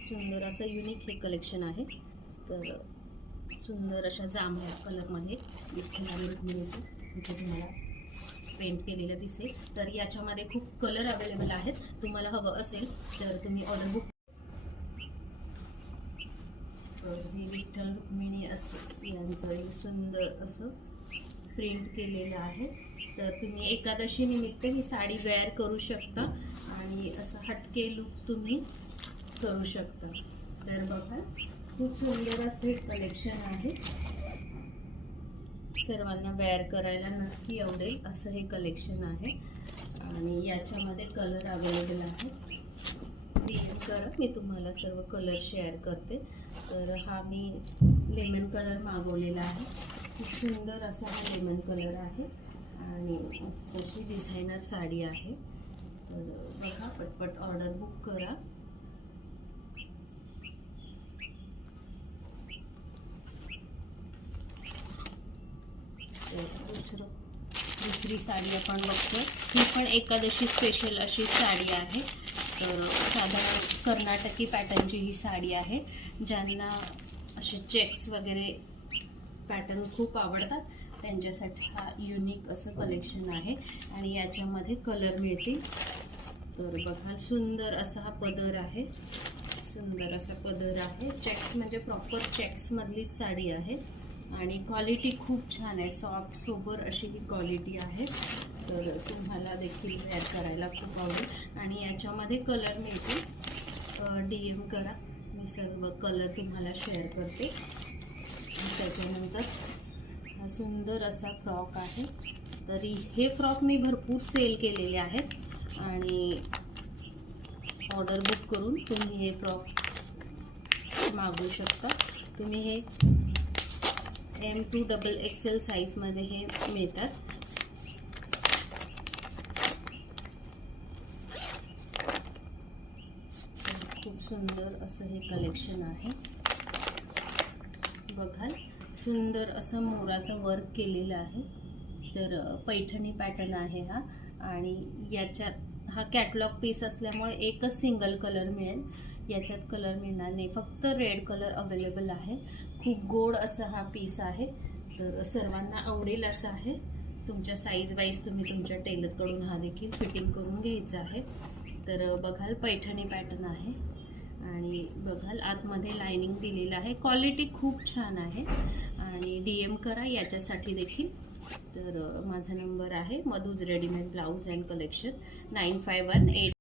सुंदर असं युनिक हे कलेक्शन आहे। तर सुंदर अशा जांभळ्या कलरमध्ये इथे तुम्हाला पेंट केलेलं दिसेल। तर याच्यामध्ये खूप कलर अवेलेबल आहेत, तुम्हाला हवं असेल तर तुम्ही ऑर्डर बुक। हे विठ्ठल रुक्मिणी असं यांचं सुंदर असं प्रिंट केलेलं आहे। तर तुम्ही एकादशी निमित्त ही साडी वेअर करू शकता आणि असं हटके लुक तुम्ही करू शकता। तर बघा खूप सुंदर असं कलेक्शन आहे, सर्वांना वेअर करायला नक्की आवडेल असं हे कलेक्शन आहे। आणि याच्यामध्ये कलर अवेलेबल आहे, डीएम करा, मी तुम्हाला सर्व कलर शेअर करते। तर हा मी लेमन कलर मागवलेला आहे, खूप सुंदर असा हा लेमन कलर आहे आणि मस्त अशी डिझायनर साडी आहे। तर बघा पटपट ऑर्डर बुक करा। दुसरी साडी आपण बघतो, ही पण एकादशी स्पेशल अशी साडी आहे। तर साधारण कर्नाटकी पॅटर्नची ही साडी आहे। ज्यांना असे चेक्स वगैरे पॅटर्न खूप आवडतात त्यांच्यासाठी हा युनिक असं कलेक्शन आहे आणि याच्यामध्ये कलर मिळतील। तर बघा सुंदर असा हा पदर आहे, सुंदर असा पदर आहे। चेक्स म्हणजे प्रॉपर चेक्स मधलीच साडी आहे आणि क्वालिटी खूप छान आहे, सॉफ्ट सोबर अशी ही क्वालिटी आहे। तर तुम्हाला देखील वेअर करायला खूप आवडेल आणि याच्यामध्ये कलर मिळतील, डीएम करा, मी सर्व कलर तुम्हाला शेअर करते। त्याच्यानंतर हा सुंदर असा फ्रॉक आहे। तरी हे फ्रॉक मी भरपूर सेल केलेले आहेत आणि ऑर्डर बुक करून तुम्ही हे फ्रॉक मागवू शकता। तुम्ही हे M2XXL साईजमध्ये हे मिळतात। खूप सुंदर असं हे कलेक्शन आहे, बघा सुंदर असं मोराचं वर्क केलेलं आहे। तर पैठणी पॅटर्न आहे हा आणि याच्यात हा कॅटलॉग पीस असल्यामुळे एकच सिंगल कलर मिळेल, याच्यात कलर मिळणार नाही, फक्त रेड कलर अवेलेबल आहे। खूप गोड असा हा पीस आहे, तर सर्वांना आवडेल असा आहे। तुमच्या साईज वाईज तुम्ही तुमच्या टेलरकडून हा देखील फिटिंग करून घ्यायचा आहे। तर बघाल पैठणी पॅटर्न आहे आणि बघाल आतमध्ये लाइनिंग दिलेलं आहे, क्वालिटी खूप छान आहे आणि डीएम करा याच्यासाठी देखील। तर माझा नंबर आहे Madhu's readymade blouse and collection 9518